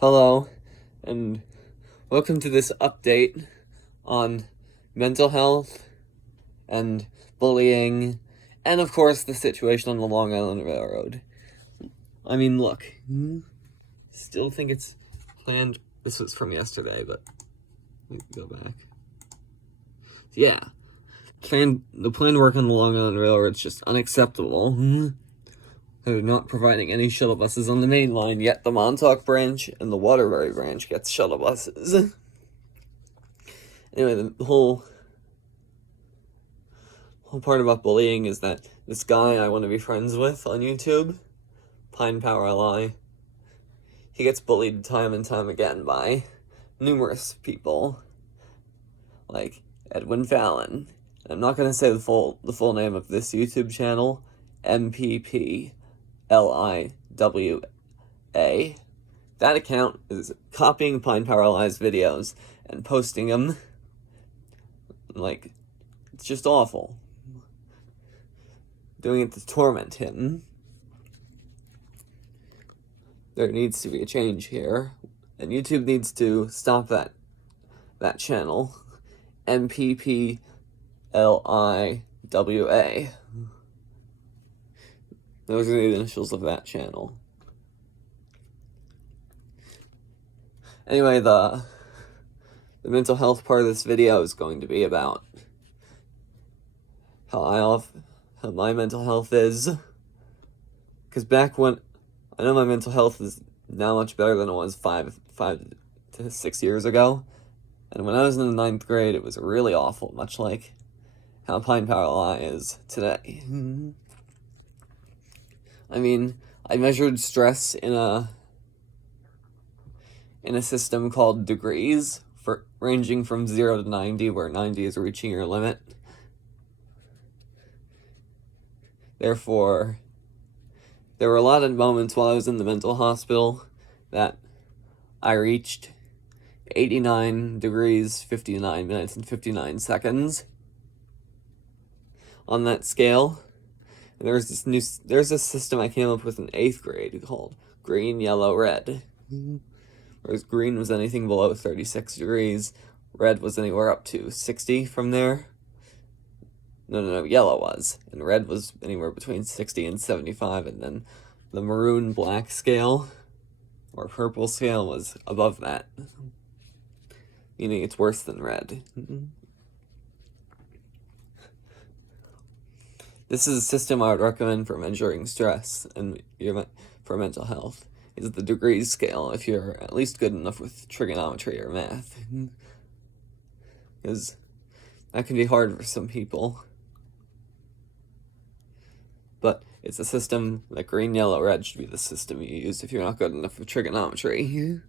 Hello, and welcome to this update on mental health and bullying, and of course the situation on the Long Island Railroad. I mean, look, still think it's planned. This was from yesterday, but let me go back. Yeah, the planned work on the Long Island Railroad is just unacceptable. They're not providing any shuttle buses on the main line, yet the Montauk branch and the Waterbury branch gets shuttle buses. Anyway, the whole part about bullying is that this guy I want to be friends with on YouTube, MPPLIWA, he gets bullied time and time again by numerous people, like Edwin Fallon. And I'm not going to say the full name of this YouTube channel, MPPLIWA. That account is copying MPPLIWA's videos and posting them. Like, it's just awful. Doing it to torment him. There needs to be a change here, and YouTube needs to stop that channel. MPPLIWA. Those are the initials of that channel. Anyway, the mental health part of this video is going to be about how my mental health is. Because back when, I know my mental health is now much better than it was 5 to 6 years ago. And when I was in the 9th grade, it was really awful, much like how MPPLIWA is today. I mean, I measured stress in a system called degrees, ranging from 0 to 90, where 90 is reaching your limit. Therefore, there were a lot of moments while I was in the mental hospital that I reached 89 degrees, 59 minutes, and 59 seconds on that scale. And there's this system I came up with in 8th grade called green, yellow, red. Whereas green was anything below 36 degrees, red was anywhere up to 60 from there. No, yellow was, and red was anywhere between 60 and 75, and then the maroon-black scale, or purple scale, was above that, meaning it's worse than red. This is a system I would recommend for measuring stress and for mental health, is the degrees scale, if you're at least good enough with trigonometry or math. Because that can be hard for some people. But it's a system that green, yellow, red should be the system you use if you're not good enough with trigonometry.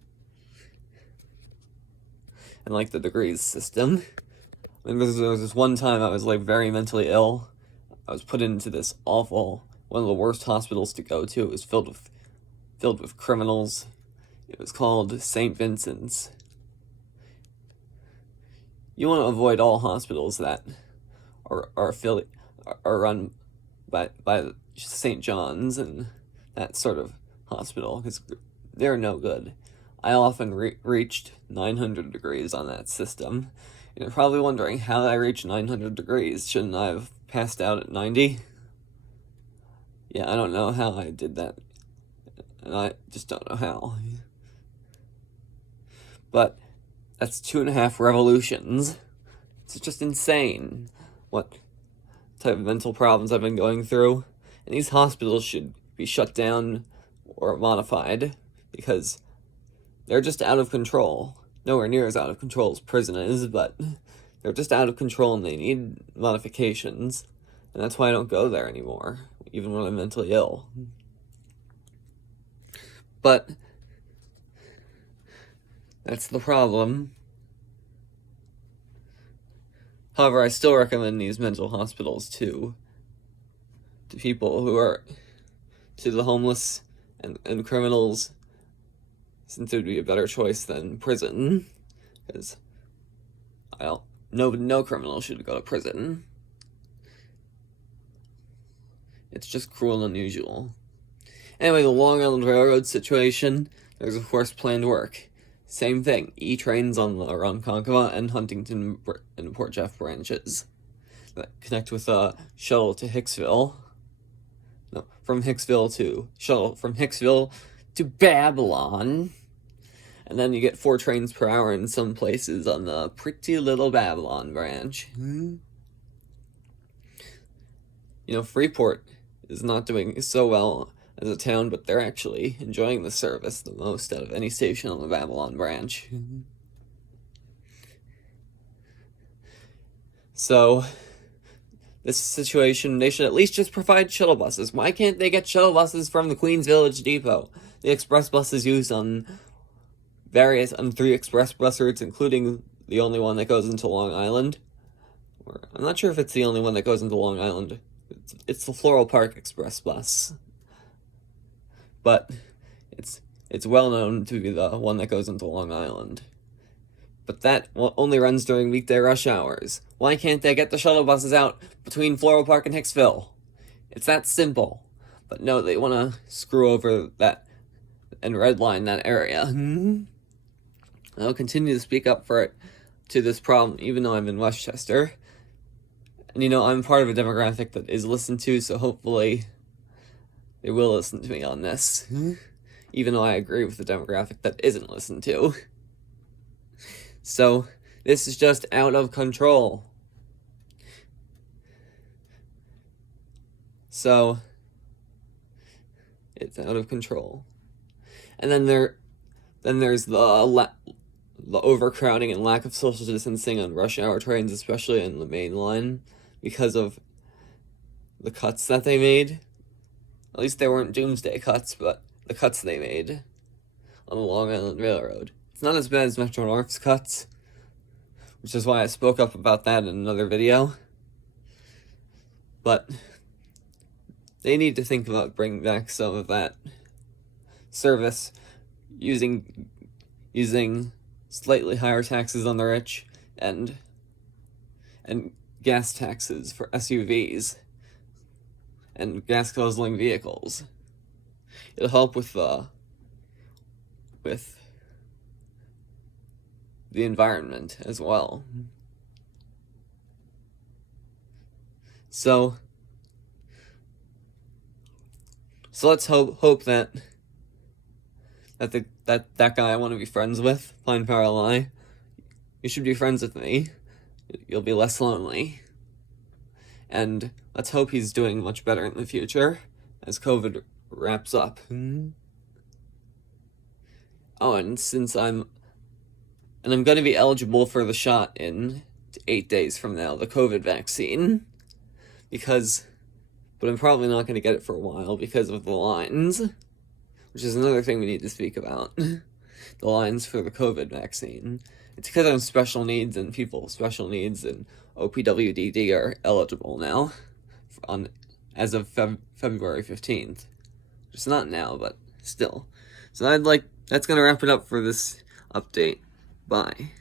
And like the degrees system. I mean, there was this one time I was like very mentally ill. I was put into this awful, one of the worst hospitals to go to. It was filled with criminals. It was called St. Vincent's. You want to avoid all hospitals that are run by St. John's and that sort of hospital, because they're no good. I often reached 900 degrees on that system. You're probably wondering how I reached 900 degrees. Shouldn't I have passed out at 90? Yeah, I don't know how I did that. And I just don't know how. But that's 2.5 revolutions. It's just insane what type of mental problems I've been going through. And these hospitals should be shut down or modified because they're just out of control. Nowhere near as out of control as prison is, but they're just out of control and they need modifications. And that's why I don't go there anymore, even when I'm mentally ill. But that's the problem. However, I still recommend these mental hospitals to people who are, to the homeless and criminals, since it would be a better choice than prison, because no criminal should go to prison. It's just cruel and unusual. Anyway, the Long Island Railroad situation, there's of course planned work. Same thing, E-trains on the Ronkonkoma and Huntington and Port Jeff branches that connect with a shuttle to Hicksville. No, from Hicksville to Babylon. And then you get 4 trains per hour in some places on the pretty little Babylon branch. Freeport is not doing so well as a town, but they're actually enjoying the service the most out of any station on the Babylon branch. So, this situation, they should at least just provide shuttle buses. Why can't they get shuttle buses from the Queens Village Depot? The express buses used on 3 express bus routes, including the only one that goes into Long Island. I'm not sure if it's the only one that goes into Long Island. It's the Floral Park Express bus. But it's well known to be the one that goes into Long Island. But that only runs during weekday rush hours. Why can't they get the shuttle buses out between Floral Park and Hicksville? It's that simple. But no, they want to screw over that and redline that area. I'll continue to speak up to this problem, even though I'm in Westchester. And I'm part of a demographic that is listened to, so hopefully they will listen to me on this. Even though I agree with the demographic that isn't listened to. So, this is just out of control. So, it's out of control. And then there's the overcrowding and lack of social distancing on rush hour trains, especially in the main line, because of the cuts that they made. At least they weren't doomsday cuts, but the cuts they made on the Long Island Railroad. It's not as bad as Metro North's cuts, which is why I spoke up about that in another video. But they need to think about bringing back some of that service using slightly higher taxes on the rich and gas taxes for SUVs and gas-guzzling vehicles. It'll help with the environment as well. So let's hope that guy I want to be friends with, MPPLIWA, you should be friends with me. You'll be less lonely. And let's hope he's doing much better in the future as COVID wraps up. Oh, and since I'm going to be eligible for the shot in 8 days from now, the COVID vaccine, but I'm probably not going to get it for a while because of the lines, which is another thing we need to speak about. The lines for the COVID vaccine. It's because I'm special needs, and people with special needs and OPWDD are eligible now as of February 15th. It's not now, but still. So that's going to wrap it up for this update. Bye.